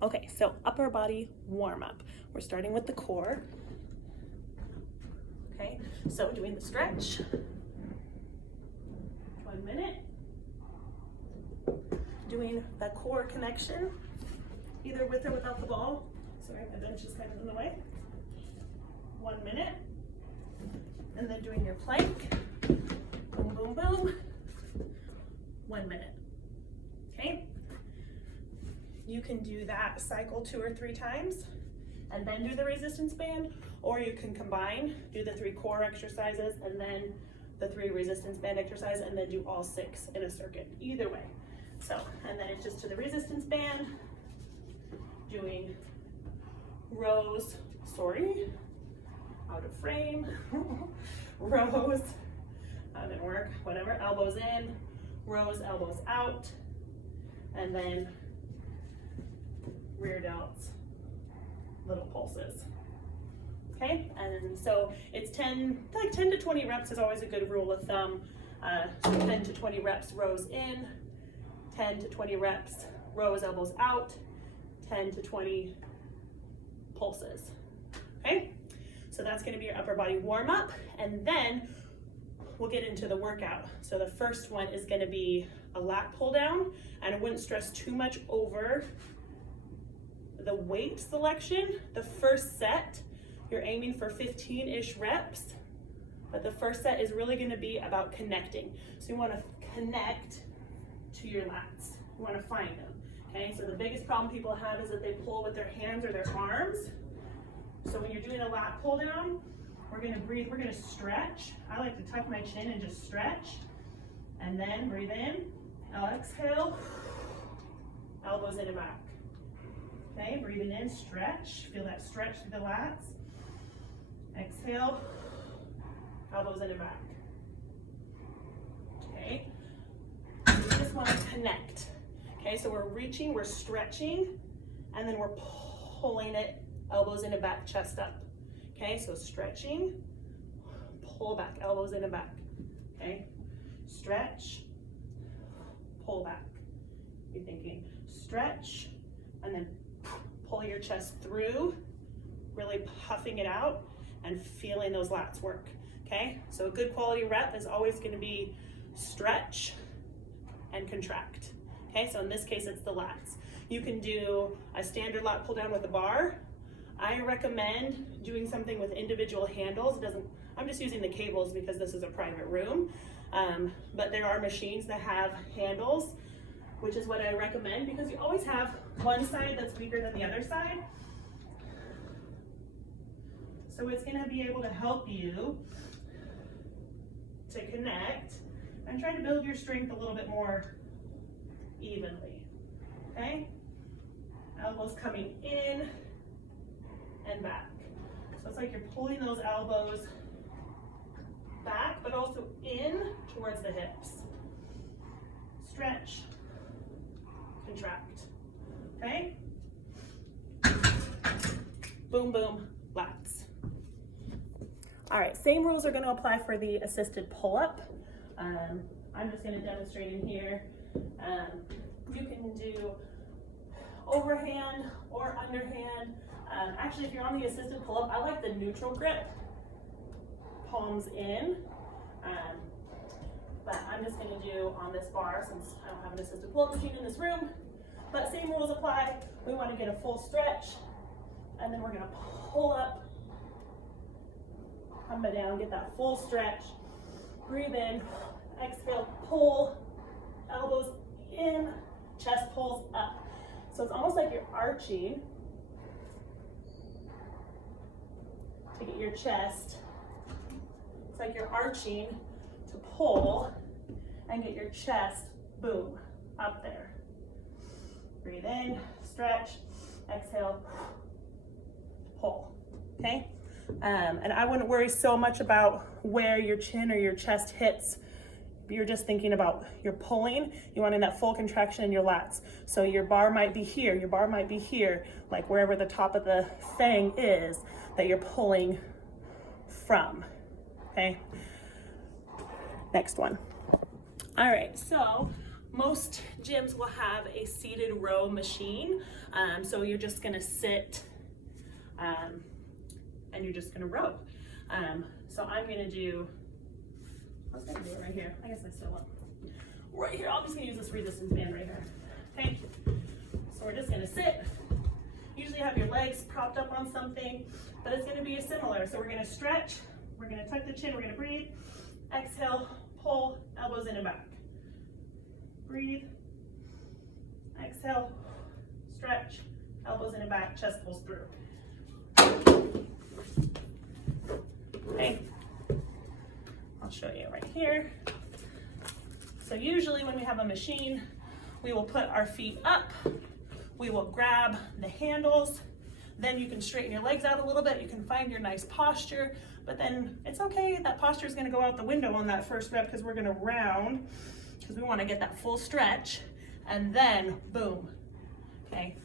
Okay, so upper body warm up. We're starting with the core. Okay, so doing the stretch. 1 minute. Doing the core connection, either with or without the ball. Sorry, my bench is kind of in the way. 1 minute. And then doing your plank. Boom, boom, boom. 1 minute. Okay? You can do that cycle 2 or 3 times and then do the resistance band, or you can combine, do the 3 core exercises and then the 3 resistance band exercise and then do all 6 in a circuit. Either way. So, and then it's just to the resistance band, doing rows, out of frame, rows, didn't work, whatever, elbows in, rows, elbows out, and then rear delts, little pulses. Okay, and so it's 10 to 20 reps is always a good rule of thumb. 10 to 20 reps rows in, 10 to 20 reps rows, elbows out, 10 to 20 pulses. Okay, so that's going to be your upper body warm up, and then we'll get into the workout. So the first one is going to be a lat pull down, and I wouldn't stress too much over the weight selection. The first set, you're aiming for 15-ish reps, but the first set is really going to be about connecting. So you want to connect to your lats. You want to find them. Okay, so the biggest problem people have is that they pull with their hands or their arms. So when you're doing a lat pull down, we're going to breathe, we're going to stretch. I like to tuck my chin and just stretch. And then breathe in, exhale, elbows in and back. Okay, breathing in, stretch. Feel that stretch through the lats. Exhale, elbows in and back. Okay, we just want to connect. Okay, so we're reaching, we're stretching, and then we're pulling it, elbows in and back, chest up. Okay, so stretching, pull back, elbows in and back. Okay, stretch, pull back. You're thinking stretch, and then pull your chest through, really puffing it out and feeling those lats work. Okay, so a good quality rep is always going to be stretch and contract. Okay, so in this case it's the lats. You can do a standard lat pull down with a bar. I recommend doing something with individual handles. I'm just using the cables because this is a private room, but there are machines that have handles, which is what I recommend, because you always have one side that's weaker than the other side. So it's going to be able to help you to connect and try to build your strength a little bit more evenly. Okay? Elbows coming in and back. So it's like you're pulling those elbows back, but also in towards the hips. Stretch, contract. Okay? Boom, boom, lats. All right, same rules are going to apply for the assisted pull-up. I'm just going to demonstrate in here. You can do overhand or underhand. Actually, if you're on the assisted pull-up, I like the neutral grip, palms in. But I'm just going to do on this bar since I don't have an assisted pull-up machine in this room. But same rules apply. We want to get a full stretch, and then we're going to pull up, come down, get that full stretch. Breathe in, exhale, pull, elbows in, chest pulls up. So it's almost like you're arching to get your chest. It's like you're arching to pull and get your chest, boom, up there. Breathe in, stretch, exhale, pull, okay? And I wouldn't worry so much about where your chin or your chest hits. You're just thinking about you're pulling, you wanting that full contraction in your lats. So your bar might be here, your bar might be here, like wherever the top of the thing is that you're pulling from, okay? Next one. All right, so Most gyms will have a seated row machine. So you're just gonna sit and you're just gonna row. So I'm gonna do, I was gonna do it right here. I guess I still won't. Right here, I'm just gonna use this resistance band right here. Okay, so we're just gonna sit. Usually have your legs propped up on something, but it's gonna be similar. So we're gonna stretch, we're gonna tuck the chin, we're gonna breathe, exhale, pull, elbows in and back. Breathe, exhale, stretch, elbows in and back, chest pulls through. Okay, I'll show you right here. So usually when we have a machine, we will put our feet up, we will grab the handles, then you can straighten your legs out a little bit, you can find your nice posture, but then it's okay, that posture is gonna go out the window on that first rep because we're gonna round, because we wanna get that full stretch, and then boom, okay?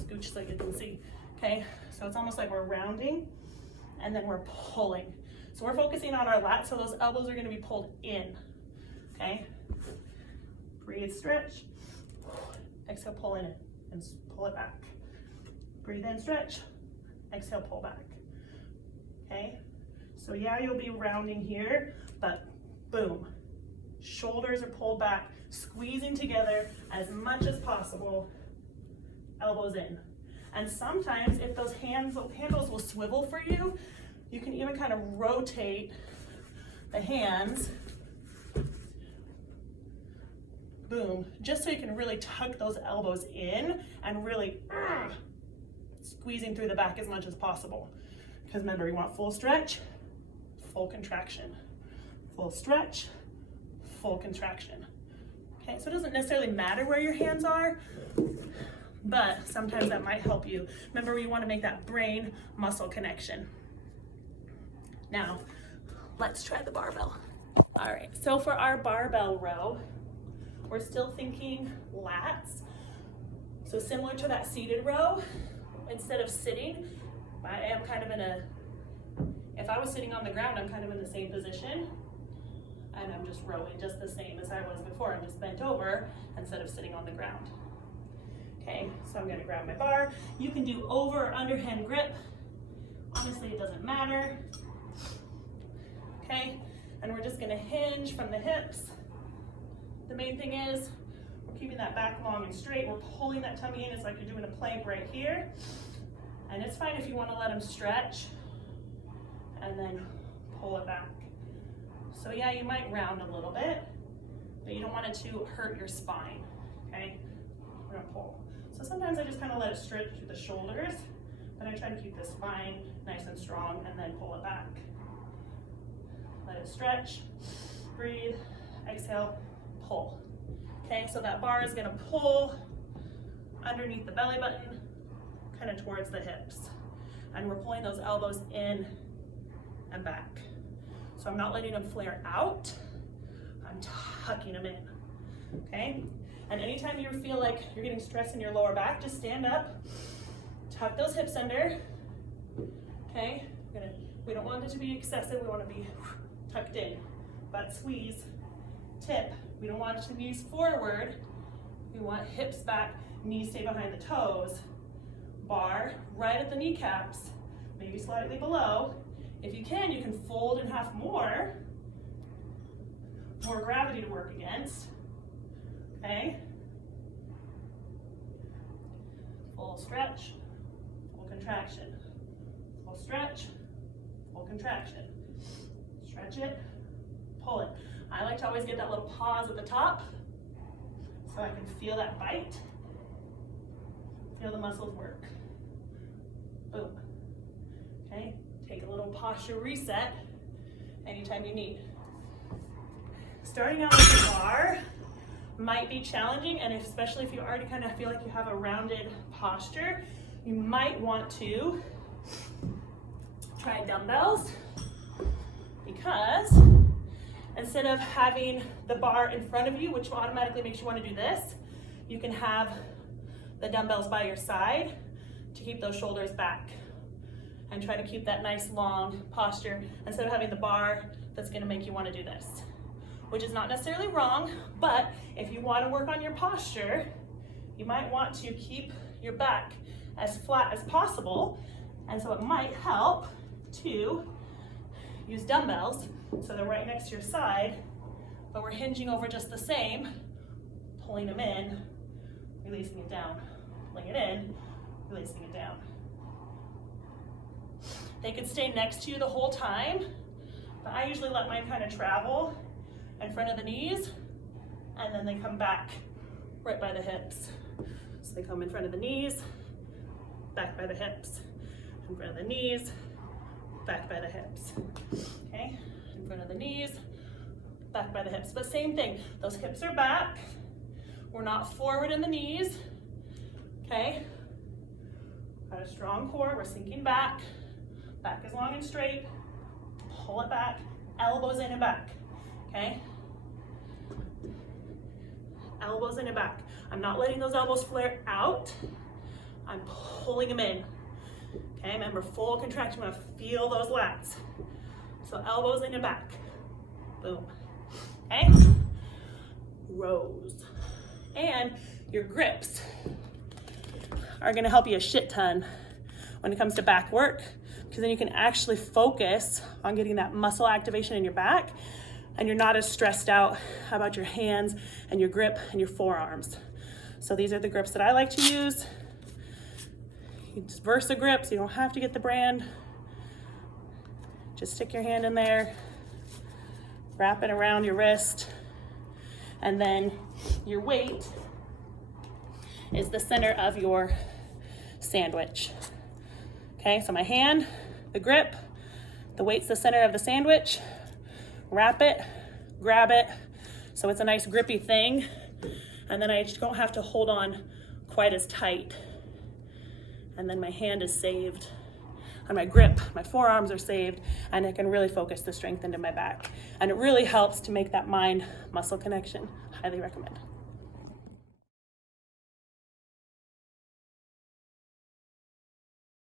Scooch so you can see, okay? So it's almost like we're rounding, and then we're pulling. So we're focusing on our lats, so those elbows are gonna be pulled in, okay? Breathe, stretch, exhale, pull in it, and pull it back. Breathe in, stretch, exhale, pull back, okay? So yeah, you'll be rounding here, but boom, shoulders are pulled back, squeezing together as much as possible, elbows in. And sometimes if those handles will swivel for you, you can even kind of rotate the hands, boom, just so you can really tuck those elbows in and really squeezing through the back as much as possible. Because remember, you want full stretch, full contraction, full stretch, full contraction. Okay, so it doesn't necessarily matter where your hands are, but sometimes that might help you. Remember, you want to make that brain muscle connection. Now, let's try the barbell. All right, so for our barbell row, we're still thinking lats. So similar to that seated row, instead of sitting, I am kind of in a, if I was sitting on the ground, I'm kind of in the same position, and I'm just rowing just the same as I was before. I'm just bent over instead of sitting on the ground. Okay, so I'm gonna grab my bar. You can do over or underhand grip. Honestly, it doesn't matter. Okay, and we're just gonna hinge from the hips. The main thing is we're keeping that back long and straight. We're pulling that tummy in. It's like you're doing a plank right here. And it's fine if you want to let them stretch and then pull it back. So yeah, you might round a little bit, but you don't want it to hurt your spine, okay? We're gonna pull. So sometimes I just kind of let it stretch through the shoulders, but I try to keep the spine nice and strong and then pull it back. Let it stretch, breathe, exhale, pull. Okay, so that bar is gonna pull underneath the belly button, kind of towards the hips. And we're pulling those elbows in and back. So I'm not letting them flare out, I'm tucking them in, okay? And anytime you feel like you're getting stress in your lower back, just stand up, tuck those hips under, okay? We don't want it to be excessive, we want to be tucked in. Butt squeeze, tip. We don't want it to knees forward. We want hips back, knees stay behind the toes. Bar right at the kneecaps, maybe slightly below. If you can fold in half more gravity to work against. Okay? Full stretch, full contraction. Full stretch, full contraction. Stretch it, pull it. I like to always get that little pause at the top so I can feel that bite, feel the muscles work. Boom. Okay, take a little posture reset anytime you need. Starting out with the bar might be challenging, and especially if you already kind of feel like you have a rounded posture, you might want to try dumbbells, because instead of having the bar in front of you, which automatically makes you want to do this, you can have the dumbbells by your side to keep those shoulders back and try to keep that nice long posture instead of having the bar that's going to make you want to do this. which is not necessarily wrong, but if you want to work on your posture, you might want to keep your back as flat as possible. And so it might help to use dumbbells so they're right next to your side, but we're hinging over just the same, pulling them in, releasing it down, pulling it in, releasing it down. They could stay next to you the whole time, but I usually let mine kind of travel in front of the knees, and then they come back right by the hips. So they come in front of the knees, back by the hips, in front of the knees, back by the hips. Okay, in front of the knees, back by the hips. But same thing, those hips are back. We're not forward in the knees. Okay, got a strong core, we're sinking back. Back is long and straight, pull it back, elbows in and back, okay? Elbows in and back. I'm not letting those elbows flare out, I'm pulling them in, okay? Remember, full contraction, I'm gonna feel those lats. So elbows in and back, boom, okay? Rows. And your grips are gonna help you a shit ton when it comes to back work, because then you can actually focus on getting that muscle activation in your back, and you're not as stressed out about your hands and your grip and your forearms. So these are the grips that I like to use. It's Versa grips, you don't have to get the brand. Just stick your hand in there, wrap it around your wrist, and then your weight is the center of your sandwich. Okay, so my hand, the grip, the weight's the center of the sandwich. Wrap it, grab it, so it's a nice grippy thing. And then I just don't have to hold on quite as tight. And then my hand is saved. And my grip, my forearms are saved, and I can really focus the strength into my back. And it really helps to make that mind-muscle connection. Highly recommend.